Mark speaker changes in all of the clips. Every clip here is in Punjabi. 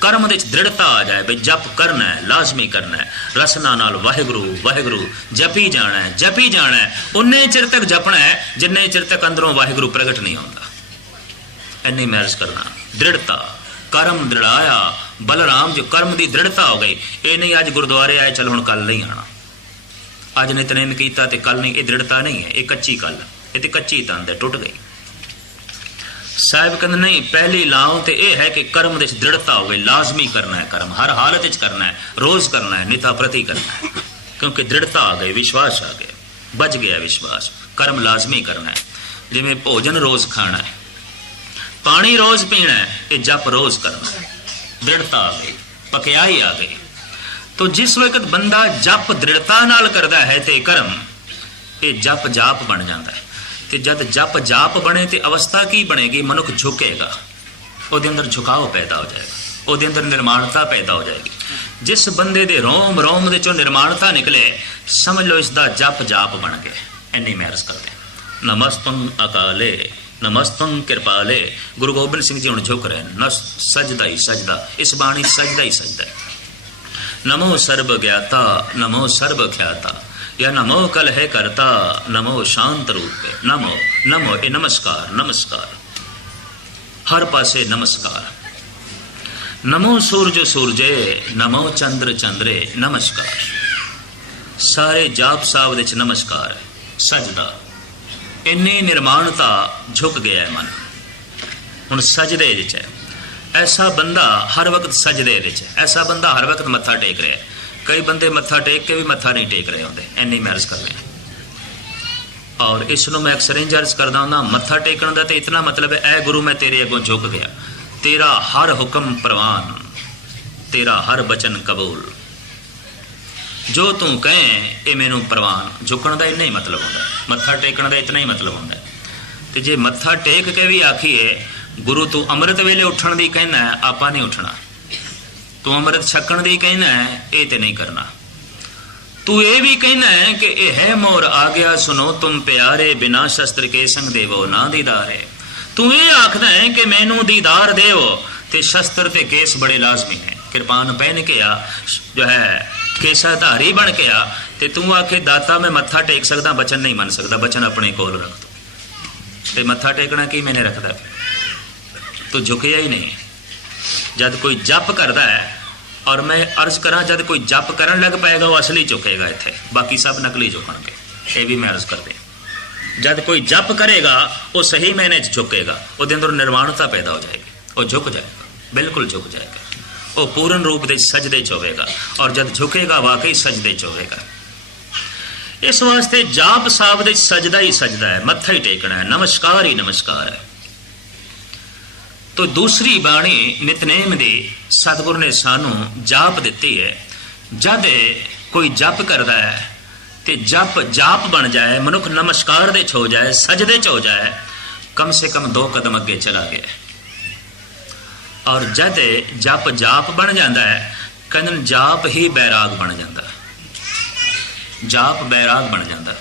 Speaker 1: ਕਰਮ ਦੇ ਵਿੱਚ ਦ੍ਰਿੜਤਾ ਆ ਜਾਏ ਬਈ ਜਪ ਕਰਨਾ ਹੈ, ਲਾਜ਼ਮੀ ਕਰਨਾ ਹੈ। ਰਸਨਾ ਨਾਲ ਵਾਹਿਗੁਰੂ ਵਾਹਿਗੁਰੂ, ਜਪੀ ਜਾਣਾ ਹੈ, ਜਪੀ ਜਾਣਾ ਹੈ। ਉਨੇ ਚਿਰ ਤੱਕ ਜਪਣਾ ਹੈ, ਜਿੰਨੇ ਚਿਰ ਤੱਕ ਅੰਦਰੋਂ ਵਾਹਿਗੁਰੂ ਪ੍ਰਗਟ ਨਹੀਂ ਹੁੰਦਾ। ਐਨੀ ਮੈਰਜ ਕਰਨਾ। ਦ੍ਰਿੜਤਾ। ਕਰਮ ਦ੍ਰਿੜਾਇਆ। ਬਲਰਾਮ ਜੋ, ਕਰਮ ਦੀ ਦ੍ਰਿੜਤਾ ਹੋ ਗਈ। ਇਹ ਨਹੀਂ ਅੱਜ ਗੁਰਦੁਆਰੇ ਆਏ, ਚਲ ਹੁਣ ਕੱਲ ਨਹੀਂ ਆਣਾ ਅੱਜ ਨਿਤਨੇਮ ਕੀਤਾ ਤੇ ਕੱਲ ਨਹੀਂ, ਇਹ ਦ੍ਰਿੜਤਾ ਨਹੀਂ ਹੈ, ਇਹ ਕੱਚੀ ਕੱਲ ਇਹ ਤੇ ਕੱਚੀ ਤੰਦ ਹੈ, ਟੁੱਟ ਗਈ। ਸਾਹਿਬ ਕਹਿੰਦੇ, ਨਹੀਂ, ਪਹਿਲੀ ਲਾਉ ਤੇ ਇਹ ਹੈ ਕਿ ਕਰਮ ਦੇ ਵਿੱਚ ਦ੍ਰਿੜਤਾ ਹੋ ਗਈ। ਲਾਜ਼ਮੀ ਕਰਨਾ ਹੈ ਕਰਮ। ਹਰ ਹਾਲਤ ਵਿੱਚ ਕਰਨਾ ਹੈ। ਰੋਜ਼ ਕਰਨਾ ਹੈ। ਨਿਤਾ ਪ੍ਰਤੀ ਕਰਨਾ ਹੈ। ਕਿਉਂਕਿ ਦ੍ਰਿੜਤਾ ਆ ਗਈ, ਵਿਸ਼ਵਾਸ ਆ ਗਿਆ। ਬਚ ਗਿਆ ਵਿਸ਼ਵਾਸ। ਕਰਮ ਲਾਜ਼ਮੀ ਕਰਨਾ ਹੈ। ਜਿਵੇਂ ਭੋਜਨ ਰੋਜ਼ ਖਾਣਾ ਹੈ। ਪਾਣੀ ਰੋਜ਼ ਪੀਣਾ ਹੈ। ਇਹ ਜਪ ਰੋਜ਼ ਕਰਨਾ ਹੈ। ਦ੍ਰਿੜਤਾ ਆ ਗਈ। ਪਕਿਆਈ ਆ ਗਈ। ਤੋ ਜਿਸ ਵਕਤ ਬੰਦਾ ਜਪ ਦ੍ਰਿੜਤਾ ਨਾਲ ਕਰਦਾ ਹੈ ਤੇ ਕਰਮ, ਇਹ ਜਪ ਜਾਪ ਬਣ ਜਾਂਦਾ ਹੈ। ਤੇ ਜਦ ਜਪ ਜਾਪ ਬਣੇ ਤੇ ਅਵਸਥਾ ਕੀ ਬਣੇਗੀ, ਮਨੁੱਖ ਝੁਕੇਗਾ। ਉਹਦੇ ਅੰਦਰ ਝੁਕਾਓ ਪੈਦਾ ਹੋ ਜਾਏਗਾ। ਉਹਦੇ ਅੰਦਰ ਨਿਰਮਾਣਤਾ ਪੈਦਾ ਹੋ ਜਾਏਗੀ। ਜਿਸ ਬੰਦੇ ਦੇ ਰੋਮ ਰੋਮ ਦੇ ਚੋਂ ਨਿਰਮਾਣਤਾ ਨਿਕਲੇ, ਸਮਝ ਲਓ ਇਸ ਦਾ ਜਪ ਜਾਪ ਬਣ ਗਿਆ। ਐਨੀ ਮਹਿਰਸ ਕਰਦੇ ਨਮਸਤੰ ਅਕਾਲੇ, ਨਮਸਤੰ ਕਿਰਪਾਲੇ। ਗੁਰੂ ਗੋਬਿੰਦ ਸਿੰਘ ਜੀ ਹੁਣ ਝੁਕ ਰਹੇ ਨੇ। ਨਸ, ਸਜਦਾ ਹੀ ਸਜਦਾ। ਇਸ ਬਾਣੀ 'ਚ ਸਜਦਾ ਹੀ ਸਜਦਾ ਨਮੋ ਸਰਬ ਗਿਆਤਾ, ਨਮੋ ਸਰਬ ਖਿਆਤਾ। या नमो कल है करता नमो शांत रूप पे नमो नमो ए नमस्कार नमस्कार हर पासे नमस्कार नमो सूरज सूरजे नमो चंद्र चंद्रे नमस्कार ਸਾਰੇ ਜਾਪ ਸਾਹਿਬ ਦੇ ਚ ਨਮਸਕਾਰ ਹੈ ਸਜਦਾ ਇੰਨੀ ਨਿਰਮਾਣਤਾ ਝੁਕ ਗਿਆ ਹੈ ਮਨ ਹੁਣ ਸਜਦੇ ਵਿੱਚ ਹੈ ਐਸਾ ਬੰਦਾ ਹਰ ਵਕਤ ਸਜਦੇ ਵਿੱਚ ਹੈ ਐਸਾ ਬੰਦਾ ਹਰ ਵਕਤ ਮੱਥਾ ਟੇਕ ਰਿਹਾ ਹੈ ਕਈ ਬੰਦੇ ਮੱਥਾ ਟੇਕ ਕੇ ਵੀ ਮੱਥਾ ਨਹੀਂ ਟੇਕ ਰਹੇ ਹੁੰਦੇ ਐਨੀ ਮੈਰਜ ਕਰ ਰਹੇ ਔਰ ਇਸ ਨੂੰ ਮੈਂ ਅਕਸਰ ਇੰਜ ਕਰਦਾ ਹੁੰਦਾ, ਮੱਥਾ ਟੇਕਣ ਦਾ ਤੇ ਇਤਨਾ ਮਤਲਬ ਹੈ, ਐ ਗੁਰੂ ਮੈਂ ਤੇਰੇ ਅੱਗੋਂ ਝੁਕ ਗਿਆ। ਤੇਰਾ ਹਰ ਹੁਕਮ ਪ੍ਰਵਾਨ, ਤੇਰਾ ਹਰ ਬਚਨ ਕਬੂਲ। ਜੋ ਤੂੰ ਕਹੇ, ਇਹ ਮੈਨੂੰ ਪ੍ਰਵਾਨ। ਝੁਕਣ ਦਾ ਇੰਨਾ ਹੀ ਮਤਲਬ ਹੁੰਦਾ, ਮੱਥਾ ਟੇਕਣ ਦਾ ਇਤਨਾ ਹੀ ਮਤਲਬ ਹੁੰਦਾ। ਤੇ ਜੇ ਮੱਥਾ ਟੇਕ ਕੇ ਵੀ ਆਖੀਏ, ਗੁਰੂ ਤੂੰ ਅੰਮ੍ਰਿਤ ਵੇਲੇ ਉੱਠਣ ਦੀ ਕਹਿਣਾ ਆਪਾਂ ਨਹੀਂ ਉੱਠਣਾ। ਤੂੰ ਅੰਮ੍ਰਿਤ ਛਕਣ ਦੀ ਕਹਿਣਾ ਹੈ, ਇਹ ਤੇ ਨਹੀਂ ਕਰਨਾ। ਤੂੰ ਇਹ ਵੀ ਕਹਿਣਾ ਹੈ ਕਿ ਇਹ ਹੈ ਮੋਰ ਆ ਗਿਆ ਸੁਨੋ ਤੁਮ ਪਿਆਰੇ ਬਿਨਾ ਸ਼ਸਤਰ ਕੇ ਸੰਗ ਦੇਵੋ, ਨਾ ਦੀਦਾਰੇ ਤੂੰ ਇਹ ਆਖਦਾ ਹੈ ਕਿ ਮੈਨੂੰ ਦੀਦਾਰ ਦੇਵੋ ਤੇ ਸ਼ਸਤਰ ਤੇ ਕੇਸ ਬੜੇ ਲਾਜ਼ਮੀ ਹੈ। ਕਿਰਪਾਨ ਪਹਿਨ ਕੇ ਆ, ਜੋ ਹੈ ਕੇਸਾ ਬਣ ਕੇ ਆ ਤੇ ਤੂੰ ਆਖੇ, ਦਾਤਾ, ਮੈਂ ਮੱਥਾ ਟੇਕ ਸਕਦਾ, ਬਚਨ ਨਹੀਂ ਮੰਨ ਸਕਦਾ, ਬਚਨ ਆਪਣੇ ਕੋਲ ਰੱਖ ਤੂੰ ਤੇ ਮੱਥਾ ਟੇਕਣਾ ਕੀ ਮੈਨੇ ਰੱਖਦਾ? ਤੂੰ ਝੁਕਿਆ ਹੀ ਨਹੀਂ। ਜਦ ਕੋਈ ਜਪ ਕਰਦਾ ਹੈ ਔਰ ਮੈਂ ਅਰਜ਼ ਕਰਾਂ ਜਦ ਕੋਈ ਜਪ ਕਰਨ ਲੱਗ ਪਏਗਾ, ਉਹ ਅਸਲੀ ਝੁਕੇਗਾ ਇੱਥੇ। ਬਾਕੀ ਸਭ ਨਕਲੀ ਝੁਕਣਗੇ। ਇਹ ਵੀ ਮੈਂ ਅਰਜ਼ ਕਰਦੇ ਜਦ ਕੋਈ ਜਪ ਕਰੇਗਾ, ਉਹ ਸਹੀ ਮੈਨੇ ਚ ਝੁਕੇਗਾ। ਉਹਦੇ ਅੰਦਰ ਨਿਰਵਾਣਤਾ ਪੈਦਾ ਹੋ ਜਾਏਗੀ। ਉਹ ਝੁਕ ਜਾਏਗਾ। ਬਿਲਕੁਲ ਝੁਕ ਜਾਏਗਾ। ਉਹ ਪੂਰਨ ਰੂਪ ਦੇ ਸਜਦੇ ਚ ਹੋਵੇਗਾ ਔਰ ਜਦ ਝੁਕੇਗਾ, ਵਾਕਈ ਸਜਦੇ ਚ ਹੋਵੇਗਾ ਇਸ ਵਾਸਤੇ ਜਾਪ ਸਾਹਿਬ ਦੇ ਸਜਦਾ ਹੀ ਸਜਦਾ ਹੈ। ਮੱਥਾ ਹੀ ਟੇਕਣਾ ਹੈ। ਨਮਸਕਾਰ ਹੀ ਨਮਸਕਾਰ ਹੈ। ਤੋ ਦੂਸਰੀ ਬਾਣੀ ਨਿਤਨੇਮ ਦੀ ਸਤਿਗੁਰ ਨੇ ਸਾਨੂੰ ਜਾਪ ਦਿੱਤੀ ਹੈ। ਜਦ ਕੋਈ ਜਪ ਕਰਦਾ ਹੈ, ਤੇ ਜਪ ਜਾਪ ਬਣ ਜਾਏ, ਮਨੁੱਖ ਨਮਸਕਾਰ ਦੇ ਚ ਹੋ ਜਾਏ, ਸਜਦੇ ਚ ਹੋ ਜਾਏ, ਕਮ ਸੇ ਕਮ ਦੋ ਕਦਮ ਅੱਗੇ ਚਲਾ ਗਿਆ ਔਰ ਜਦ ਜਪ ਜਾਪ ਬਣ ਜਾਂਦਾ ਹੈ, ਕਹਿੰਦੇ ਜਾਪ ਹੀ ਬੈਰਾਗ ਬਣ ਜਾਂਦਾ ਜਾਪ ਬੈਰਾਗ ਬਣ ਜਾਂਦਾ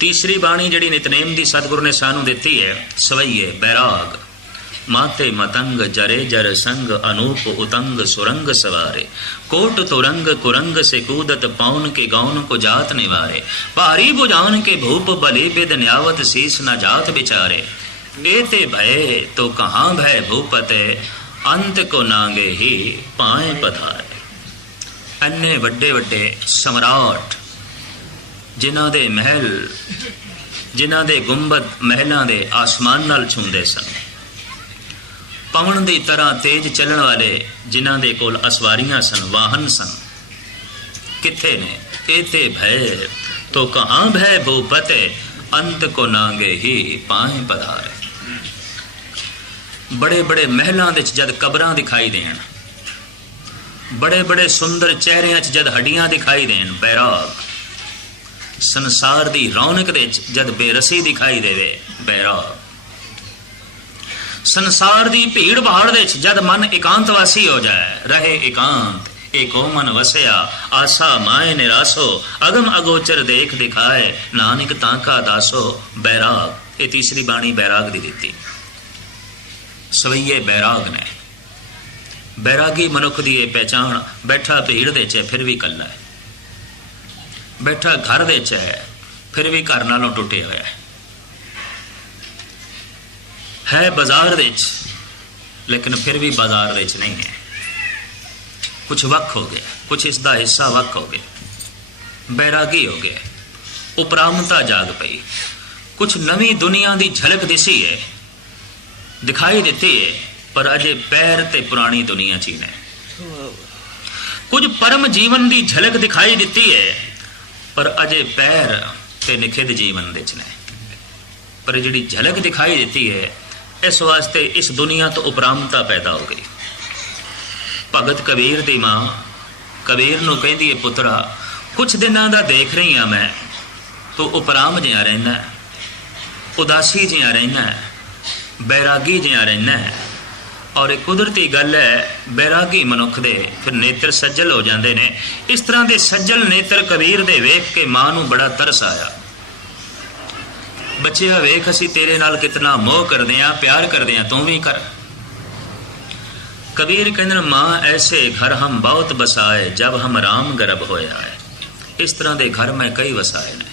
Speaker 1: ਤੀਸਰੀ ਬਾਣੀ ਜਿਹੜੀ ਨਿਤਨੇਮ ਦੀ ਸਤਿਗੁਰ ਨੇ ਸਾਨੂੰ ਦਿੱਤੀ ਹੈ, ਸਵਈਏ ਬੈਰਾਗ। माते मतंग जरे जर संग अनूप उतंग सुरंग सवारे कोट तुरंग कुरंग से कूदत पौन के गौन को जात निवारे भारी बुजान के भूप बले बेद न्यावत शीस न जात बिचारे बेते भय तो कहाँ भय भूपते अंत को नांगे ही पाए पधारे ਅੰਨੇ ਵੱਡੇ ਵੱਡੇ ਸਮਰਾਟ ਜਿਨ੍ਹਾਂ ਦੇ ਮਹਿਲ ਜਿਨ੍ਹਾਂ ਦੇ ਗੁੰਬਦ ਮਹਿਲਾਂ ਦੇ ਆਸਮਾਨ ਨਾਲ ਛੂੰਦੇ ਸਨ ਪਵਨ ਦੀ ਤਰ੍ਹਾਂ ਤੇਜ਼ ਚੱਲਣ ਵਾਲੇ ਜਿਨ੍ਹਾਂ ਦੇ ਕੋਲ ਅਸਵਾਰੀਆਂ ਸਨ, ਵਾਹਨ ਸਨ। ਕਿੱਥੇ ਨੇ? ਇਤੇ ਭੈ ਤੋ ਕਹਾਂ ਭੈ ਬੋ ਪਤੇ? ਅੰਤ ਕੋ ਨਾਂਗੇ ਹੀ ਪਾਹੇ ਪਧਾਰੇ। ਬੜੇ ਬੜੇ ਮਹਿਲਾਂ ਦੇ ਚ ਜਦ ਕਬਰਾਂ ਦਿਖਾਈ ਦੇਣ ਬੜੇ ਬੜੇ ਸੁੰਦਰ ਚਿਹਰਿਆਂ 'ਚ ਜਦ ਹੱਡੀਆਂ ਦਿਖਾਈ ਦੇਣ, ਬੈਰਾਗ। ਸੰਸਾਰ ਦੀ ਰੌਣਕ ਦੇ ਵਿੱਚ ਜਦ ਬੇਰਸੀ ਦਿਖਾਈ ਦੇਵੇ, ਬੈਰਾਗ। ਸੰਸਾਰ ਦੀ ਭੀੜ ਭਾੜ ਦੇ ਵਿੱਚ ਜਦ ਮਨ ਇਕਾਂਤਵਾਸੀ ਹੋ ਜਾਏ, ਰਹੇ ਇਕਾਂਤ ਏਕੋ ਮਨ ਵਸਿਆ, ਆਸਾ ਮਾਏ ਨਿਰਾਸੋ, ਅਗਮ ਅਗੋਚਰ ਦੇਖ ਦਿਖਾਏ, ਨਾਨਕ ਤਾਂਕਾ ਦਾਸੋ, ਬੈਰਾਗ, ਇਹ ਤੀਸਰੀ ਬਾਣੀ ਬੈਰਾਗ ਦੀ ਦਿੱਤੀ। ਸਵਈਏ ਬੈਰਾਗ ਨੇ। ਬੈਰਾਗੀ ਮਨੁੱਖ ਦੀ ਇਹ ਪਹਿਚਾਣ, ਬੈਠਾ ਭੀੜ ਦੇ 'ਚ ਫਿਰ ਵੀ ਇਕੱਲਾ ਹੈ। ਬੈਠਾ ਘਰ ਦੇ 'ਚ ਹੈ, ਫਿਰ ਵੀ ਘਰ ਨਾਲੋਂ ਟੁੱਟੇ ਹੋਇਆ ਹੈ। ਹੈ ਬਾਜ਼ਾਰ ਦੇ 'ਚ ਲੇਕਿਨ ਫਿਰ ਵੀ ਬਾਜ਼ਾਰ ਦੇ 'ਚ ਨਹੀਂ ਹੈ। ਕੁਝ ਵੱਖ ਹੋ ਗਿਆ ਕੁਝ ਇਸ ਦਾ ਹਿੱਸਾ ਵੱਖ ਹੋ ਗਿਆ। ਬੈਰਾਗੀ ਹੋ ਗਿਆ, ਉਪਰਾਮਤਾ ਜਾਗ ਪਈ। ਕੁਝ ਨਵੀਂ ਦੁਨੀਆ ਦੀ ਝਲਕ ਦਿਸੀ ਹੈ, ਦਿਖਾਈ ਦਿੱਤੀ ਹੈ, ਪਰ ਅਜੇ ਪੈਰ ਤੇ ਪੁਰਾਣੀ ਦੁਨੀਆ 'ਚ ਹੀ। ਨੇ ਕੁਝ ਪਰਮ ਜੀਵਨ ਦੀ ਝਲਕ ਦਿਖਾਈ ਦਿੱਤੀ ਹੈ, ਪਰ ਅਜੇ ਪੈਰ ਤੇ ਨਿਖਿਧ ਜੀਵਨ ਦੇ 'ਚ ਨੇ ਪਰ ਜਿਹੜੀ ਝਲਕ ਦਿਖਾਈ ਦਿੱਤੀ ਹੈ ਇਸ ਵਾਸਤੇ ਇਸ ਦੁਨੀਆ ਤੋਂ ਉਪਰਾਮਤਾ ਪੈਦਾ ਹੋ ਗਈ। ਭਗਤ ਕਬੀਰ ਦੀ ਮਾਂ ਕਬੀਰ ਨੂੰ ਕਹਿੰਦੀ ਹੈ ਪੁੱਤਰਾ ਕੁਝ ਦਿਨਾਂ ਦਾ ਦੇਖ ਰਹੀ ਆ ਮੈਂ। ਤੂੰ ਉਪਰਾਮ ਜਿਹਾ ਰਹਿਣਾ ਉਦਾਸੀ ਜਿਹਾ ਰਹਿਣਾ ਹੈ, ਬੈਰਾਗੀ ਜਿਹਾ ਰਹਿਣਾ ਹੈ। ਔਰ ਇਹ ਕੁਦਰਤੀ ਗੱਲ ਹੈ ਬੈਰਾਗੀ ਮਨੁੱਖ ਦੇ ਫਿਰ ਨੇਤਰ ਸੱਜਲ ਹੋ ਜਾਂਦੇ ਨੇ। ਇਸ ਤਰ੍ਹਾਂ ਦੇ ਸੱਜਲ ਨੇਤਰ ਕਬੀਰ ਦੇ ਵੇਖ ਕੇ ਮਾਂ ਨੂੰ ਬੜਾ ਤਰਸ ਆਇਆ। ਬੱਚਿਆ ਵੇਖ ਅਸੀਂ ਤੇਰੇ ਨਾਲ ਕਿਤਨਾ ਮੋਹ ਕਰਦੇ ਆ ਪਿਆਰ ਕਰਦੇ ਆ ਤੂੰ ਵੀ ਕਰ। ਕਬੀਰ ਕਹਿੰਦੇ ਮਾਂ, ਐਸੇ ਘਰ ਹਮ ਬਹੁਤ ਬਸਾਏ ਜਬ ਹਮ ਰਾਮ ਗਰਭ ਹੋਇਆ ਹੈ। ਇਸ ਤਰ੍ਹਾਂ ਦੇ ਘਰ ਮੈਂ ਕਈ ਵਸਾਏ ਨੇ।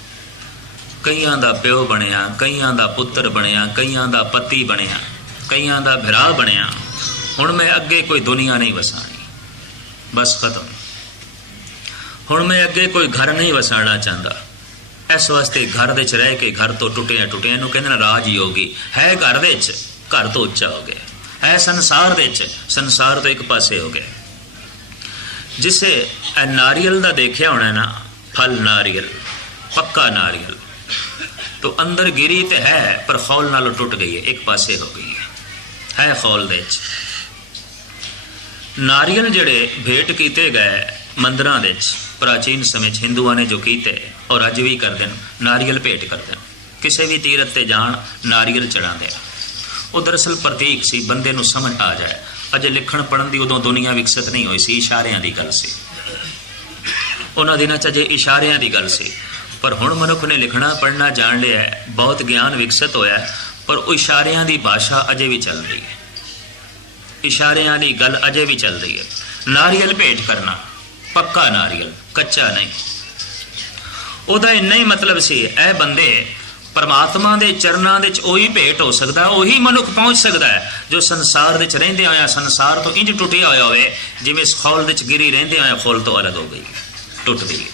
Speaker 1: ਕਈਆਂ ਦਾ ਪਿਓ ਬਣਿਆ, ਕਈਆਂ ਦਾ ਪੁੱਤਰ ਬਣਿਆ, ਕਈਆਂ ਦਾ ਪਤੀ ਬਣਿਆ, ਕਈਆਂ ਦਾ ਭਰਾ ਬਣਿਆ। ਹੁਣ ਮੈਂ ਅੱਗੇ ਕੋਈ ਦੁਨੀਆ ਨਹੀਂ ਵਸਾਣੀ ਬਸ ਖਤਮ। ਹੁਣ ਮੈਂ ਅੱਗੇ ਕੋਈ ਘਰ ਨਹੀਂ ਵਸਾਣਾ ਚਾਹੁੰਦਾ। ਇਸ ਵਾਸਤੇ ਘਰ ਦੇ ਵਿੱਚ ਰਹਿ ਕੇ ਘਰ ਤੋਂ ਟੁੱਟਿਆ ਟੁੱਟਿਆ ਨੂੰ ਕਹਿੰਦੇ ਨੇ ਰਾਜ ਯੋਗੀ ਹੈ ਘਰ ਦੇ ਵਿੱਚ, ਘਰ ਤੋਂ ਉੱਚਾ ਹੋ ਗਿਆ। ਹੈ ਸੰਸਾਰ ਦੇ ਵਿੱਚ, ਸੰਸਾਰ ਤੋਂ ਇੱਕ ਪਾਸੇ ਹੋ ਗਿਆ। ਜਿਸੇ ਨਾਰੀਅਲ ਦਾ ਦੇਖਿਆ ਹੋਣਾ ਨਾ, ਫਲ ਨਾਰੀਅਲ, ਪੱਕਾ ਨਾਰੀਅਲ, ਤੋ ਅੰਦਰ ਗਿਰੀ ਤੇ ਹੈ, ਪਰ ਖੌਲ ਨਾਲੋਂ ਟੁੱਟ ਗਈ ਹੈ, ਇੱਕ ਪਾਸੇ ਹੋ ਗਈ ਹੈ। ਹੈ ਖੌਲ ਦੇ ਵਿੱਚ। ਨਾਰੀਅਲ ਜਿਹੜੇ ਭੇਟ ਕੀਤੇ ਗਏ ਮੰਦਰਾਂ ਦੇ ਵਿੱਚ, ਪ੍ਰਾਚੀਨ ਸਮੇਂ 'ਚ ਹਿੰਦੂਆਂ ਨੇ ਜੋ ਕੀਤੇ ਔਰ ਅੱਜ ਵੀ ਕਰਦੇ ਨੇ, ਨਾਰੀਅਲ ਭੇਟ ਕਰਦੇ ਨੇ। ਕਿਸੇ ਵੀ ਤੀਰਥ ਤੇ ਜਾਣ, ਨਾਰੀਅਲ ਚੜਾਉਂਦੇ ਆ। ਉਹ ਦਰਅਸਲ ਪ੍ਰਤੀਕ ਸੀ, ਬੰਦੇ ਨੂੰ ਸਮਝ ਆ ਜਾਏ। ਅਜੇ ਲਿਖਣ ਪੜਨ ਦੀ ਉਦੋਂ ਦੁਨੀਆ ਵਿਕਸਿਤ ਨਹੀਂ ਹੋਈ ਸੀ, ਇਸ਼ਾਰਿਆਂ ਦੀ ਗੱਲ ਸੀ। ਉਹਨਾਂ ਦਿਨਾਂ 'ਚ ਅਜੇ ਇਸ਼ਾਰਿਆਂ ਦੀ ਗੱਲ ਸੀ। ਪਰ ਹੁਣ ਮਨੁੱਖ ਨੇ ਲਿਖਣਾ ਪੜਨਾ ਜਾਣ ਲਿਆ ਬਹੁਤ ਗਿਆਨ ਵਿਕਸਿਤ ਹੋਇਆ ਪਰ ਉਹ ਇਸ਼ਾਰਿਆਂ ਦੀ ਭਾਸ਼ਾ ਅਜੇ ਵੀ ਚੱਲ ਰਹੀ ਹੈ। ਇਸ਼ਾਰਿਆਂ ਦੀ ਗੱਲ ਅਜੇ ਵੀ ਚੱਲ ਰਹੀ ਹੈ। ਨਾਰੀਅਲ ਭੇਟ ਕਰਨਾ, ਪੱਕਾ ਨਾਰੀਅਲ, ਕੱਚਾ ਨਹੀਂ। ਉਹਦਾ ਇੰਨਾ ਹੀ ਮਤਲਬ ਸੀ ਇਹ ਬੰਦੇ, ਪਰਮਾਤਮਾ ਦੇ ਚਰਨਾਂ ਦੇ ਵਿੱਚ ਉਹੀ ਭੇਟ ਹੋ ਸਕਦਾ, ਉਹੀ ਮਨੁੱਖ ਪਹੁੰਚ ਸਕਦਾ ਹੈ, ਜੋ ਸੰਸਾਰ ਵਿੱਚ ਰਹਿੰਦੇ ਹੋਇਆ ਸੰਸਾਰ ਤੋਂ ਇੰਜ ਟੁੱਟਿਆ ਹੋਇਆ ਹੋਵੇ, ਜਿਵੇਂ ਇਸ ਖੌਲ ਵਿੱਚ ਗਿਰੀ ਰਹਿੰਦੇ ਹੋਇਆ ਖੌਲ ਤੋਂ ਅਲੱਗ ਹੋ ਗਈ ਟੁੱਟ ਗਈ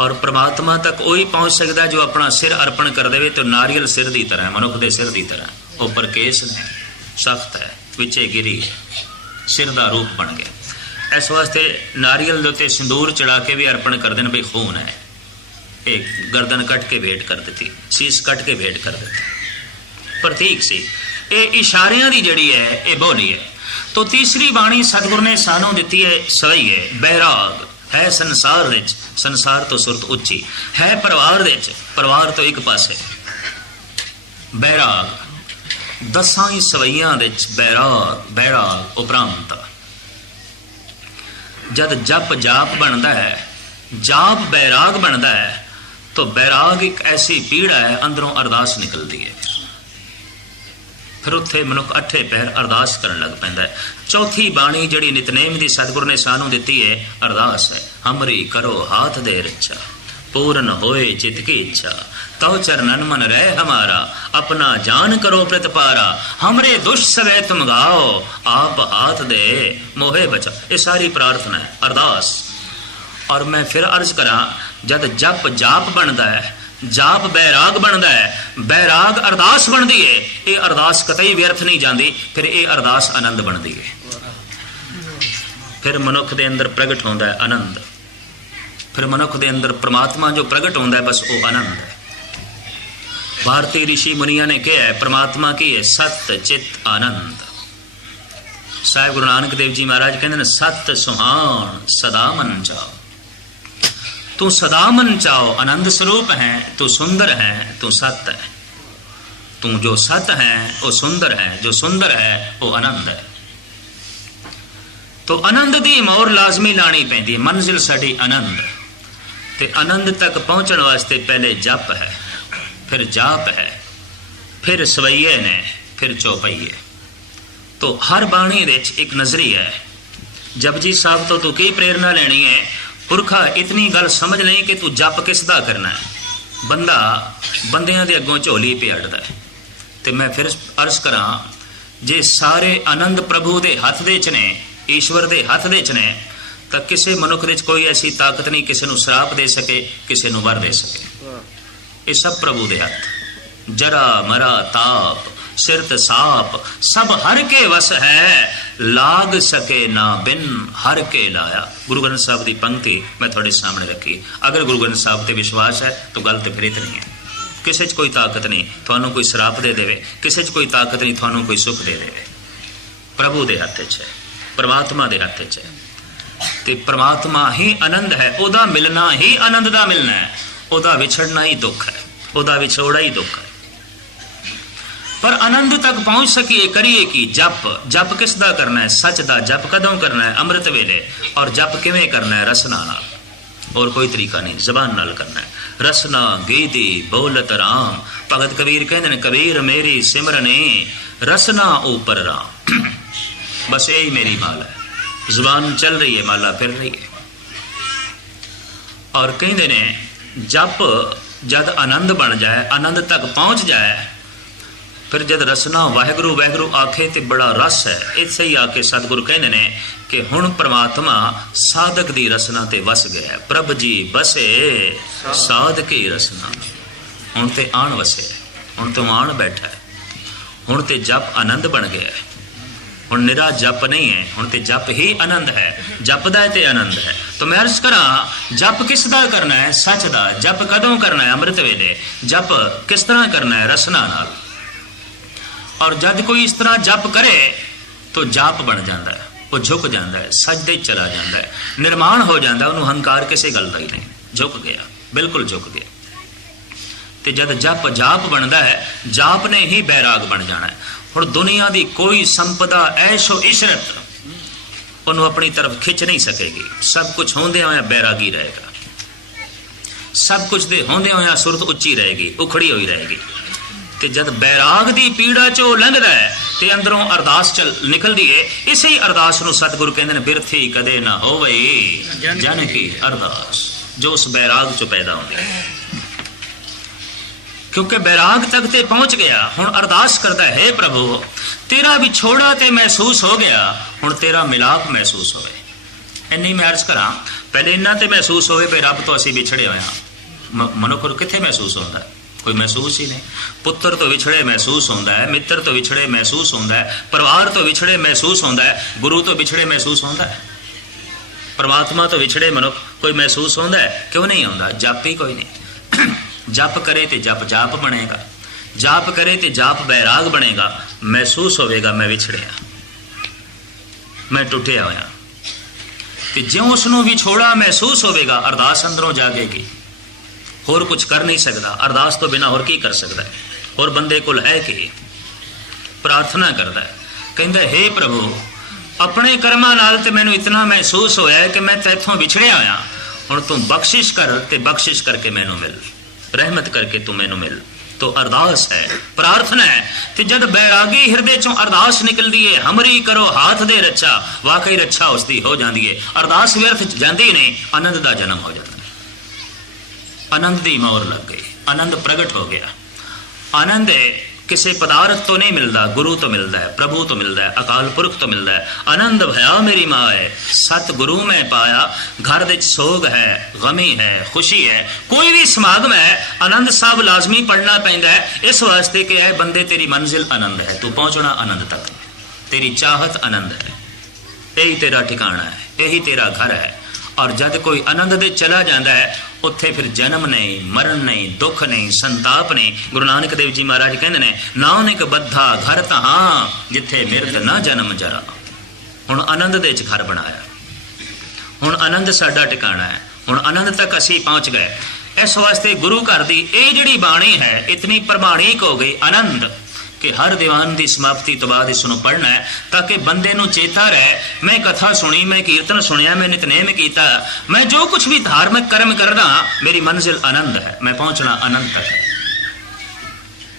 Speaker 1: ਔਰ ਪ੍ਰਮਾਤਮਾ ਤੱਕ ਉਹੀ ਪਹੁੰਚ ਸਕਦਾ ਜੋ ਆਪਣਾ ਸਿਰ ਅਰਪਣ ਕਰ ਦੇਵੇ ਤੇ ਨਾਰੀਅਲ ਸਿਰ ਦੀ ਤਰ੍ਹਾਂ ਮਨੁੱਖ ਦੇ ਸਿਰ ਦੀ ਤਰ੍ਹਾਂ ਉੱਪਰ ਕੇਸ ਨੇ ਸਖਤ ਹੈ, ਵਿੱਚੇ ਗਿਰੀ, ਸਿਰ ਦਾ ਰੂਪ ਬਣ ਗਿਆ। ਇਸ ਵਾਸਤੇ ਨਾਰੀਅਲ ਦੇ ਉੱਤੇ ਸਿੰਦੂਰ ਚੜਾ ਕੇ ਵੀ ਅਰਪਣ ਕਰਦੇ ਨੇ ਵੀ ਖੂਨ ਹੈ। ਇਹ ਗਰਦਨ ਕੱਟ ਕੇ ਵੇਟ ਕਰ ਦਿੱਤੀ, ਸੀਸ ਕੱਟ ਕੇ ਵੇਟ ਕਰ ਦਿੱਤੀ। ਪ੍ਰਤੀਕ ਸੀ। ਇਹ ਇਸ਼ਾਰਿਆਂ ਦੀ ਜਿਹੜੀ ਹੈ, ਇਹ ਬੋਲੀ ਹੈ। ਤੋ ਤੀਸਰੀ ਬਾਣੀ ਸਤਿਗੁਰ ਨੇ ਸਾਨੂੰ ਦਿੱਤੀ ਹੈ ਸਹੀ ਹੈ, ਬੈਰਾਗ। ਹੈ ਸੰਸਾਰ ਵਿੱਚ, ਸੰਸਾਰ ਤੋਂ ਸੁਰਤ ਉੱਚੀ। ਹੈ ਪਰਿਵਾਰ ਵਿੱਚ, ਪਰਿਵਾਰ ਤੋਂ ਇੱਕ ਪਾਸੇ। ਬੈਰਾਗ। ਦਸਾਂ ਹੀ ਸਵਈਆਂ ਵਿੱਚ ਬੈਰਾਗ ਬੈਰਾਗ ਉਪਰੰਤ। ਜਦ ਜਪ ਜਾਪ ਬਣਦਾ ਹੈ, ਜਾਪ ਬੈਰਾਗ ਬਣਦਾ ਹੈ, ਤਾਂ ਬੈਰਾਗ ਇੱਕ ਐਸੀ ਪੀੜਾ ਹੈ, ਅੰਦਰੋਂ ਅਰਦਾਸ ਨਿਕਲਦੀ ਹੈ। ਫਿਰ ਉੱਥੇ ਮਨੁੱਖ ਅੱਠੇ ਪੈਰ ਅਰਦਾਸ ਕਰਨ ਲੱਗ ਪੈਂਦਾ ਹੈ। ਚੌਥੀ ਬਾਣੀ ਜਿਹੜੀ ਨਿਤਨੇਮ ਦੀ ਸਤਿਗੁਰ ਨੇ ਸਾਨੂੰ ਦਿੱਤੀ ਹੈ, ਅਰਦਾਸ ਹੈ, ਹਮਰੀ ਕਰੋ ਹਾਥ ਦੇ ਰੱਛਾ, ਪੂਰਨ ਹੋਏ ਚਿਤ ਕੀ ਇੱਛਾ, ਤਉ ਚਰਨਨ ਮਨ ਰਹਿ ਹਮਾਰਾ ਆਪਣਾ ਜਾਨ ਕਰੋ ਪ੍ਰਤਪਾਰਾ, ਹਮਰੇ ਦੁਸ਼ ਸਵੇ ਤੁਮ ਗਾਓ ਆਪ ਹਾਥ ਦੇ ਮੋਹੇ ਬਚਾ। ਇਹ ਸਾਰੀ ਪ੍ਰਾਰਥਨਾ ਹੈ, ਅਰਦਾਸ। ਔਰ ਮੈਂ ਫਿਰ ਅਰਜ਼ ਕਰਾਂ, ਜਦ ਜਪ ਜਾਪ ਬਣਦਾ ਹੈ, ਜਾਪ ਬੈਰਾਗ ਬਣਦਾ ਹੈ, ਬੈਰਾਗ ਅਰਦਾਸ ਬਣਦੀ ਹੈ ਇਹ ਅਰਦਾਸ ਕਤਈ ਵਿਅਰਥ ਨਹੀਂ ਜਾਂਦੀ, ਫਿਰ ਇਹ ਅਰਦਾਸ ਆਨੰਦ ਬਣਦੀ ਹੈ ਫਿਰ ਮਨੁੱਖ ਦੇ ਅੰਦਰ ਪ੍ਰਗਟ ਹੁੰਦਾ ਹੈ ਆਨੰਦ। ਫਿਰ ਮਨੁੱਖ ਦੇ ਅੰਦਰ ਪ੍ਰਮਾਤਮਾ ਜੋ ਪ੍ਰਗਟ ਹੁੰਦਾ ਹੈ, ਬਸ ਉਹ ਆਨੰਦ ਹੈ। ਭਾਰਤੀ ઋષਿ ਮੁਨੀਆਂ ਨੇ ਕਿਹਾ ਹੈ ਪ੍ਰਮਾਤਮਾ ਕੀ ਹੈ ਸਤ ਚਿਤ ਆਨੰਦ ਸਾਹਿਬ ਗੁਰੂ ਨਾਨਕ ਦੇਵ ਜੀ ਮਹਾਰਾਜ ਕਹਿੰਦੇ ਨੇ ਸਤ ਸੁਹਾਣ ਸਦਾ ਮਨ ਚਾਓ ਤੂੰ ਸਦਾ ਮਨ ਚਾਓ ਆਨੰਦ ਸਰੂਪ ਹੈ ਤੂੰ ਸੁੰਦਰ ਹੈ ਤੂੰ ਸਤ ਹੈ ਤੂੰ ਜੋ ਸਤ ਹੈ ਉਹ ਸੁੰਦਰ ਹੈ ਜੋ ਸੁੰਦਰ ਹੈ ਉਹ ਆਨੰਦ ਹੈ ਤੋ ਆਨੰਦ ਦੀ ਮੌਰ ਲਾਜ਼ਮੀ ਲਾਣੀ ਪੈਂਦੀ ਹੈ ਮੰਜ਼ਿਲ ਸਾਡੀ ਆਨੰਦ ਤੇ ਆਨੰਦ ਤੱਕ ਪਹੁੰਚਣ ਵਾਸਤੇ ਪਹਿਲੇ ਜਪ ਹੈ ਫਿਰ ਜਾਪ ਹੈ ਫਿਰ ਸਵਈਏ ਨੇ ਫਿਰ ਚੌਪਈਏ ਤੋ ਹਰ ਬਾਣੀ ਵਿੱਚ ਇੱਕ ਨਜ਼ਰੀਆ ਹੈ ਜਪਜੀ ਸਾਹਿਬ ਤੋਂ ਤੂੰ ਕੀ ਪ੍ਰੇਰਣਾ ਲੈਣੀ ਹੈ ਪੁਰਖਾ ਇਤਨੀ ਗੱਲ ਸਮਝ ਲਈ ਕਿ ਤੂੰ ਜਪ ਕਿਸ ਦਾ ਕਰਨਾ ਹੈ ਬੰਦਾ ਬੰਦਿਆਂ ਦੇ ਅੱਗੋਂ ਝੋਲੀ ਪਿਆੜਦਾ ਹੈ ਤੇ ਮੈਂ ਫਿਰ ਅਰਜ਼ ਕਰਾਂ ਜੇ ਸਾਰੇ ਆਨੰਦ ਪ੍ਰਭੂ ਦੇ ਹੱਥ ਦੇ ਚ ਨੇ ਈਸ਼ਵਰ ਦੇ ਹੱਥ ਦੇ ਚ ਨੇ ਤਾਂ ਕਿਸੇ ਮਨੁੱਖ ਵਿੱਚ ਕੋਈ ਐਸੀ ਤਾਕਤ ਨਹੀਂ ਕਿਸੇ ਨੂੰ ਸ਼ਰਾਪ ਦੇ ਸਕੇ ਕਿਸੇ ਨੂੰ ਵਰ ਦੇ ਸਕੇ ਇਹ ਸਭ ਪ੍ਰਭੂ ਦੇ ਹੱਥ। ਜਰਾ ਮਰਾ ਤਾਪ ਸਿਰਤ ਸਾਪ, ਸਭ ਹਰ ਕੇ ਵਸ ਹੈ, ਲਾਗ ਸਕੇ ਨਾ ਬਿਨ ਹਰ ਕੇ ਲਾਇਆ। ਗੁਰੂ ਗ੍ਰੰਥ ਸਾਹਿਬ ਦੀ ਪੰਕਤੀ ਮੈਂ ਤੁਹਾਡੇ ਸਾਹਮਣੇ ਰੱਖੀ। ਅਗਰ ਗੁਰੂ ਗ੍ਰੰਥ ਸਾਹਿਬ ਤੇ ਵਿਸ਼ਵਾਸ ਹੈ, ਤਾਂ ਗੱਲ ਤੇ ਫਿਰ ਇਤਨੀ ਹੈ। ਕਿਸੇ 'ਚ ਕੋਈ ਤਾਕਤ ਨਹੀਂ, ਤੁਹਾਨੂੰ ਕੋਈ ਸ਼ਰਾਪ ਦੇ ਦੇਵੇ। ਕਿਸੇ 'ਚ ਕੋਈ ਤਾਕਤ ਨਹੀਂ, ਤੁਹਾਨੂੰ ਕੋਈ ਸੁੱਖ ਦੇ ਦੇਵੇ। ਪ੍ਰਭੂ ਦੇ ਹੱਥ 'ਚ ਹੈ, ਪਰਮਾਤਮਾ ਦੇ ਹੱਥ 'ਚ ਹੈ। ਤੇ ਪਰਮਾਤਮਾ ਹੀ ਆਨੰਦ ਹੈ, ਉਹਦਾ ਮਿਲਣਾ ਹੀ ਆਨੰਦ ਦਾ ਮਿਲਣਾ ਹੈ। ਉਹਦਾ ਵਿਛੜਨਾ ਹੀ ਦੁੱਖ ਹੈ ਉਹਦਾ ਵਿਛੋੜਾ ਹੀ ਦੁੱਖ ਹੈ ਪਰ ਆਨੰਦ ਤੱਕ ਪਹੁੰਚ ਸਕੀਏ ਕਰੀਏ ਕੀ ਜਪ ਜਪ ਕਿਸ ਦਾ ਕਰਨਾ ਹੈ ਸੱਚ ਦਾ ਜਪ ਕਦੋਂ ਕਰਨਾ ਹੈ ਅੰਮ੍ਰਿਤ ਵੇਲੇ ਔਰ ਜਪ ਕਿਵੇਂ ਕਰਨਾ ਹੈ ਰਸਨਾ ਨਾਲ ਔਰ ਕੋਈ ਤਰੀਕਾ ਨਹੀਂ ਜ਼ਬਾਨ ਨਾਲ ਕਰਨਾ ਹੈ ਰਸਨਾ ਗੀਤੀ ਬੋਲਤ ਰਾਮ ਭਗਤ ਕਬੀਰ ਕਹਿੰਦੇ ਨੇ ਕਬੀਰ ਮੇਰੀ ਸਿਮਰਨੇ ਰਸਨਾ ਉਪਰ ਰਾਮ ਬਸ ਇਹ ਹੀ ਮੇਰੀ ਮਾਲ ਹੈ ਜ਼ੁਬਾਨ ਚੱਲ ਰਹੀ ਹੈ ਮਾਲਾ ਫਿਰ ਰਹੀ ਹੈ ਔਰ ਕਹਿੰਦੇ ਨੇ ਜਪ ਜਦ ਆਨੰਦ ਬਣ ਜਾਏ, ਆਨੰਦ ਤੱਕ ਪਹੁੰਚ ਜਾਏ, ਫਿਰ ਜਦ ਰਸਨਾ ਵਾਹਿਗੁਰੂ ਵਾਹਿਗੁਰੂ ਆਖੇ ਤੇ ਬੜਾ ਰਸ ਹੈ। ਇੱਥੇ ਹੀ ਆ ਕੇ ਸਤਿਗੁਰੂ ਕਹਿੰਦੇ ਨੇ ਕਿ ਹੁਣ ਪ੍ਰਮਾਤਮਾ ਸਾਧਕ ਦੀ ਰਸਨਾ ਤੇ ਵਸ ਗਿਆ ਪ੍ਰਭ ਜੀ ਬਸੇ ਸਾਧਕੀ ਰਸਨਾ। ਹੁਣ ਤੇ ਆਣ ਵਸੇ ਹੁਣ ਤੋਂ ਆਣ ਬੈਠਾ ਹੈ। ਹੁਣ ਤੇ ਜਪ ਆਨੰਦ ਬਣ ਗਿਆ ਹੈ। ਹੁਣ ਨਿਰਾ ਜਪ ਨਹੀਂ ਹੈ, ਹੁਣ ਤੇ ਜਪ ਹੀ ਆਨੰਦ ਹੈ। ਜਪਦਾ ਹੈ ਤੇ ਆਨੰਦ ਹੈ। ਤਾਂ ਮੈਂ ਅਰਜ਼ ਕਰਾਂ, ਜਪ ਕਿਸ ਦਾ ਕਰਨਾ ਹੈ? ਸੱਚ ਦਾ। ਜਪ ਕਦੋਂ ਕਰਨਾ ਹੈ? ਅੰਮ੍ਰਿਤ ਵੇਲੇ। ਜਪ ਕਿਸ ਤਰ੍ਹਾਂ ਕਰਨਾ ਹੈ? ਰਸਨਾ ਨਾਲ। ਔਰ ਜਦ ਕੋਈ ਇਸ ਤਰ੍ਹਾਂ ਜਪ ਕਰੇ, ਤਾਂ ਜਾਪ ਬਣ ਜਾਂਦਾ ਹੈ। ਉਹ ਝੁਕ ਜਾਂਦਾ ਹੈ। ਸਜਦੇ 'ਚ ਚਲਾ ਜਾਂਦਾ ਹੈ। ਨਿਰਮਾਣ ਹੋ ਜਾਂਦਾ ਉਹਨੂੰ ਹੰਕਾਰ ਕਿਸੇ ਗੱਲ ਦਾ ਹੀ ਨਹੀਂ। ਝੁਕ ਗਿਆ। ਬਿਲਕੁਲ ਝੁਕ ਗਿਆ। ਤੇ ਜਦ ਜਪ ਜਾਪ ਬਣਦਾ ਹੈ, ਜਾਪ ਨੇ ਹੀ ਬੈਰਾਗ ਬਣ ਜਾਣਾ ਹੈ। ਹੁਣ ਦੁਨੀਆ ਦੀ ਕੋਈ ਸੰਪਦਾ ਐਸ਼ੋ ਇਸ਼ਰਤ ਉਹਨੂੰ ਆਪਣੀ ਤਰਫ ਖਿੱਚ ਨਹੀਂ ਸਕੇਗੀ। ਸਭ ਕੁਝ ਹੁੰਦਿਆਂ ਹੋਇਆ ਬੈਰਾਗੀ ਰਹੇਗਾ। ਸਭ ਕੁਝ ਦੇ ਹੁੰਦਿਆਂ ਹੋਇਆ ਸੁਰਤ ਉੱਚੀ ਰਹੇਗੀ ਉਖੜੀ ਹੋਈ ਰਹੇਗੀ। ਤੇ ਜਦ ਬੈਰਾਗ ਦੀ ਪੀੜਾ ਚੋਂ ਲੰਘਦਾ ਹੈ ਤੇ ਅੰਦਰੋਂ ਅਰਦਾਸ ਚਲ ਨਿਕਲਦੀ ਏ ਇਸੇ ਹੀ ਅਰਦਾਸ ਨੂੰ ਸਤਿਗੁਰੂ ਕਹਿੰਦੇ ਨੇ ਬਿਰਥੀ ਕਦੇ ਨਾ ਹੋਵੇ ਜਨ ਕੀ? ਅਰਦਾਸ। ਜੋ ਉਸ ਬੈਰਾਗ ਚੋਂ ਪੈਦਾ ਹੁੰਦੀ ਹੈ। ਕਿਉਂਕਿ ਬੈਰਾਗ ਤੱਕ ਤੇ ਪਹੁੰਚ ਗਿਆ। ਹੁਣ ਅਰਦਾਸ ਕਰਦਾ ਹੈ ਪ੍ਰਭੂ, ਤੇਰਾ ਵਿਛੋੜਾ ਤੇ ਮਹਿਸੂਸ ਹੋ ਗਿਆ। ਹੁਣ ਤੇਰਾ ਮਿਲਾਪ ਮਹਿਸੂਸ ਹੋਵੇ। ਇੰਨੀ ਮੈਂ ਅਰਜ਼ ਕਰਾਂ, ਪਹਿਲੇ ਇੰਨਾ ਤੇ ਮਹਿਸੂਸ ਹੋਵੇ ਵੀ ਰੱਬ ਤੋਂ ਅਸੀਂ ਵਿਛੜੇ ਹੋਏ ਹਾਂ। ਮ- ਮਨੁੱਖ ਨੂੰ ਕਿੱਥੇ ਮਹਿਸੂਸ ਹੁੰਦਾ? ਕੋਈ ਮਹਿਸੂਸ ਹੀ ਨਹੀਂ। ਪੁੱਤਰ ਤੋਂ ਵਿਛੜੇ ਮਹਿਸੂਸ ਹੁੰਦਾ ਹੈ, ਮਿੱਤਰ ਤੋਂ ਵਿਛੜੇ ਮਹਿਸੂਸ ਹੁੰਦਾ ਹੈ, ਪਰਿਵਾਰ ਤੋਂ ਵਿਛੜੇ ਮਹਿਸੂਸ ਹੁੰਦਾ ਹੈ, ਗੁਰੂ ਤੋਂ ਵਿਛੜੇ ਮਹਿਸੂਸ ਹੁੰਦਾ ਹੈ। ਪਰਮਾਤਮਾ ਤੋਂ ਵਿਛੜੇ ਮਨੁੱਖ ਕੋਈ ਮਹਿਸੂਸ ਹੁੰਦਾ ਹੈ? ਕਿਉਂ ਨਹੀਂ ਹੁੰਦਾ ਜਪ ਹੀ ਕੋਈ ਨਹੀਂ। ਜਪ ਕਰੇ ਤੇ ਜਪ ਜਾਪ ਬਣੇਗਾ। ਜਾਪ ਕਰੇ ਤੇ ਜਾਪ ਬੈਰਾਗ ਬਣੇਗਾ। ਮਹਿਸੂਸ ਹੋਵੇਗਾ, ਮੈਂ ਵਿਛੜਿਆ। ਮੈਂ ਟੁੱਟਿਆ ਹੋਇਆ। ਤੇ ਜਿਉਂ ਉਸ ਨੂੰ ਵਿਛੋੜਾ ਮਹਿਸੂਸ ਹੋਵੇਗਾ, ਅਰਦਾਸ ਅੰਦਰੋਂ ਜਾਗੇਗੀ। ਹੋਰ ਕੁਝ ਕਰ ਨਹੀਂ ਸਕਦਾ। ਅਰਦਾਸ ਤੋਂ ਬਿਨਾ ਹੋਰ ਕੀ ਕਰ ਸਕਦਾ ਹੈ? ਹੋਰ ਬੰਦੇ ਕੋਲ ਹੈ ਕੀ? ਪ੍ਰਾਰਥਨਾ ਕਰਦਾ ਹੈ। ਕਹਿੰਦਾ, ਹੈ ਪ੍ਰਭੂ, ਆਪਣੇ ਕਰਮਾਂ ਨਾਲ ਤੇ ਮੈਨੂੰ ਇਤਨਾ ਮਹਿਸੂਸ ਹੋਇਆ ਕਿ ਮੈਂ ਤੇਥੋਂ ਵਿਛੜਿਆ ਹੋਇਆ। ਹੁਣ ਤੂੰ ਬਖਸ਼ਿਸ਼ ਕਰ ਤੇ ਬਖਸ਼ਿਸ਼ ਕਰਕੇ ਮੈਨੂੰ ਮਿਲ। ਰਹਿਮਤ ਕਰਕੇ ਤੂੰ ਮੈਨੂੰ ਮਿਲ। ਤੋ ਅਰਦਾਸ ਹੈ, ਪ੍ਰਾਰਥਨਾ ਹੈ ਤੇ ਜਦ ਬੈਰਾਗੀ ਹਿਰਦੇ ਚੋਂ ਅਰਦਾਸ ਨਿਕਲਦੀ ਹੈ ਹਮਰੀ ਕਰੋ ਹਾਥ ਦੇ ਰੱਛਾ, ਵਾਕਈ ਰੱਛਾ ਉਸਦੀ ਹੋ ਜਾਂਦੀ ਹੈ ਅਰਦਾਸ ਵਿਅਰਥ ਜਾਂਦੀ ਨਹੀਂ ਆਨੰਦ ਦਾ ਜਨਮ ਹੋ ਜਾਂਦਾ। ਆਨੰਦ ਦੀ ਮੋਹਰ ਲੱਗ ਗਈ, ਆਨੰਦ ਪ੍ਰਗਟ ਹੋ ਗਿਆ। ਆਨੰਦ ਕਿਸੇ ਪਦਾਰਥ ਤੋਂ ਨਹੀਂ ਮਿਲਦਾ, ਗੁਰੂ ਤੋਂ ਮਿਲਦਾ ਹੈ, ਪ੍ਰਭੂ ਤੋਂ ਮਿਲਦਾ ਹੈ, ਅਕਾਲ ਪੁਰਖ ਤੋਂ ਮਿਲਦਾ ਹੈ। ਆਨੰਦ ਭਇਆ ਮੇਰੀ ਮਾਏ ਸਤ ਗੁਰੂ ਮੈਂ ਪਾਇਆ, ਘਰ ਵਿੱਚ ਸੋਗ ਹੈ, ਗਮੀ ਹੈ, ਖੁਸ਼ੀ ਹੈ, ਕੋਈ ਵੀ ਸਮਾਗਮ ਹੈ, ਆਨੰਦ ਸਾਹਿਬ ਲਾਜ਼ਮੀ ਪੜਨਾ ਪੈਂਦਾ ਹੈ। ਇਸ ਵਾਸਤੇ ਕਿ ਇਹ ਬੰਦੇ ਤੇਰੀ ਮੰਜ਼ਿਲ ਆਨੰਦ ਹੈ, ਤੂੰ ਪਹੁੰਚਣਾ ਆਨੰਦ ਤੱਕ ਤੇਰੀ ਚਾਹਤ ਆਨੰਦ ਹੈ। ਇਹੀ ਤੇਰਾ ਠਿਕਾਣਾ ਹੈ, ਇਹੀ ਤੇਰਾ ਘਰ ਹੈ। ਔਰ ਜਦ ਕੋਈ ਆਨੰਦ ਦੇ ਚਲਾ ਜਾਂਦਾ ਹੈ ਉੱਥੇ ਫਿਰ ਜਨਮ ਨਹੀਂ, ਮਰਨ ਨਹੀਂ, ਦੁੱਖ ਨਹੀਂ, ਸੰਤਾਪ ਨਹੀਂ। ਗੁਰੂ ਨਾਨਕ ਦੇਵ ਜੀ ਮਹਾਰਾਜ ਕਹਿੰਦੇ ਨੇ, ਨਾਨਕ ਬੱਧਾ ਘਰ ਤਹਾਂ ਜਿੱਥੇ ਮਿਰਤ ਨਾ ਜਨਮ ਜਰਾ। ਹੁਣ ਆਨੰਦ ਦੇ ਵਿੱਚ ਘਰ ਬਣਾਇਆ। ਹੁਣ ਆਨੰਦ ਸਾਡਾ ਟਿਕਾਣਾ ਹੈ। ਹੁਣ ਆਨੰਦ ਤੱਕ ਅਸੀਂ ਪਹੁੰਚ ਗਏ। ਇਸ ਵਾਸਤੇ ਗੁਰੂ ਘਰ ਦੀ ਇਹ ਜਿਹੜੀ ਬਾਣੀ ਹੈ, ਇਤਨੀ ਪ੍ਰਮਾਣਿਕ ਹੋ ਗਈ, ਆਨੰਦ। ਕਿ ਹਰ ਦੀਵਾਨ ਦੀ ਸਮਾਪਤੀ ਤੋਂ ਬਾਅਦ ਇਸ ਨੂੰ ਪੜ੍ਹਨਾ ਹੈ ਤਾਂ ਕਿ ਬੰਦੇ ਨੂੰ ਚੇਤਾ ਰਹੇ। ਮੈਂ ਕਥਾ ਸੁਣੀ, ਮੈਂ ਕੀਰਤਨ ਸੁਣਿਆ, ਮੈਂ ਨਿਤਨੇਮ ਕੀਤਾ। ਮੈਂ ਜੋ ਕੁਝ ਵੀ ਧਾਰਮਿਕ ਕਰਮ ਕਰਦਾ, ਮੇਰੀ ਮੰਜ਼ਿਲ ਆਨੰਦ ਹੈ। ਮੈਂ ਪਹੁੰਚਣਾ ਆਨੰਦ ਤੱਕ ਹੈ।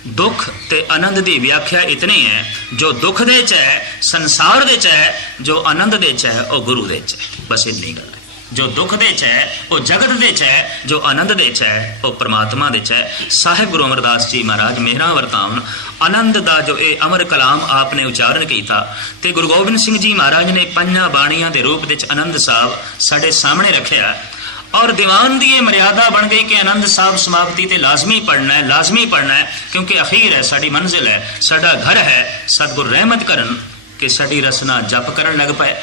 Speaker 1: ਦੁੱਖ ਤੇ ਆਨੰਦ ਦੀ ਵਿਆਖਿਆ ਇਤਨੀ ਹੈ, ਜੋ ਦੁੱਖ ਦੇ ਚ ਹੈ, ਸੰਸਾਰ ਦੇ ਚ ਹੈ, ਜੋ ਆਨੰਦ ਦੇ ਚ ਹੈ, ਉਹ ਗੁਰੂ ਦੇ ਚ ਹੈ। ਬਸ ਇੰਨੀ ਗੱਲ। ਜੋ ਦੁੱਖ ਦੇ ਚ ਹੈ, ਉਹ ਜਗਤ ਦੇ ਚ ਹੈ, ਜੋ ਆਨੰਦ ਦੇ ਚ ਹੈ, ਉਹ ਪ੍ਰਮਾਤਮਾ ਦੇ ਚ ਹੈ। ਸਾਹਿਬ ਗੁਰੂ ਅਮਰਦਾਸ ਜੀ ਮਹਾਰਾਜ, ਮਿਹਰਾਂ ਵਰਤਾਉਣ ਆਨੰਦ ਦਾ ਜੋ ਇਹ ਅਮਰ ਕਲਾਮ ਆਪਨੇ ਉਚਾਰਨ ਕੀਤਾ। ਤੇ ਗੁਰੂ ਗੋਬਿੰਦ ਸਿੰਘ ਜੀ ਮਹਾਰਾਜ ਨੇ ਪੰਜਾਂ ਬਾਣੀਆਂ ਦੇ ਰੂਪ ਵਿੱਚ ਆਨੰਦ ਸਾਹਿਬ ਸਾਡੇ ਸਾਹਮਣੇ ਰੱਖਿਆ। ਔਰ ਦੀਵਾਨ ਦੀ ਇਹ ਮਰਿਆਦਾ ਬਣ ਗਈ ਕਿ ਆਨੰਦ ਸਾਹਿਬ ਸਮਾਪਤੀ ਤੇ ਲਾਜ਼ਮੀ ਪੜਨਾ ਹੈ, ਲਾਜ਼ਮੀ ਪੜਨਾ ਹੈ, ਕਿਉਂਕਿ ਅਖੀਰ ਹੈ, ਸਾਡੀ ਮੰਜ਼ਿਲ ਹੈ, ਸਾਡਾ ਘਰ ਹੈ, ਸਤਿਗੁਰ ਰਹਿਮਤ ਕਰਨ ਕਿ ਸਾਡੀ ਰਸਨਾ ਜਪ ਕਰਨ ਲੱਗ ਪਏ।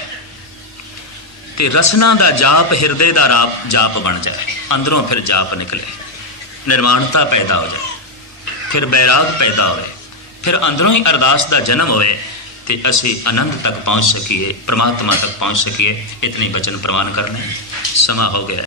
Speaker 1: ਤੇ ਰਸਨਾ ਦਾ ਜਾਪ ਹਿਰਦੇ ਦਾ ਰਾਪ ਜਾਪ ਬਣ ਜਾਏ, ਅੰਦਰੋਂ ਫਿਰ ਜਾਪ ਨਿਕਲੇ, ਨਿਰਮਾਣਤਾ ਪੈਦਾ ਹੋ ਜਾਏ, ਫਿਰ ਬੈਰਾਗ ਪੈਦਾ ਹੋਵੇ, ਫਿਰ ਅੰਦਰੋਂ ਹੀ ਅਰਦਾਸ ਦਾ ਜਨਮ ਹੋਵੇ ਤੇ ਅਸੀਂ ਆਨੰਦ ਤੱਕ ਪਹੁੰਚ ਸਕੀਏ, ਪ੍ਰਮਾਤਮਾ ਤੱਕ ਪਹੁੰਚ ਸਕੀਏ, ਇਤਨੇ ਬਚਨ ਪ੍ਰਵਾਨ ਕਰਨੇ। ਸਮਾਂ ਹੋ ਗਿਆ।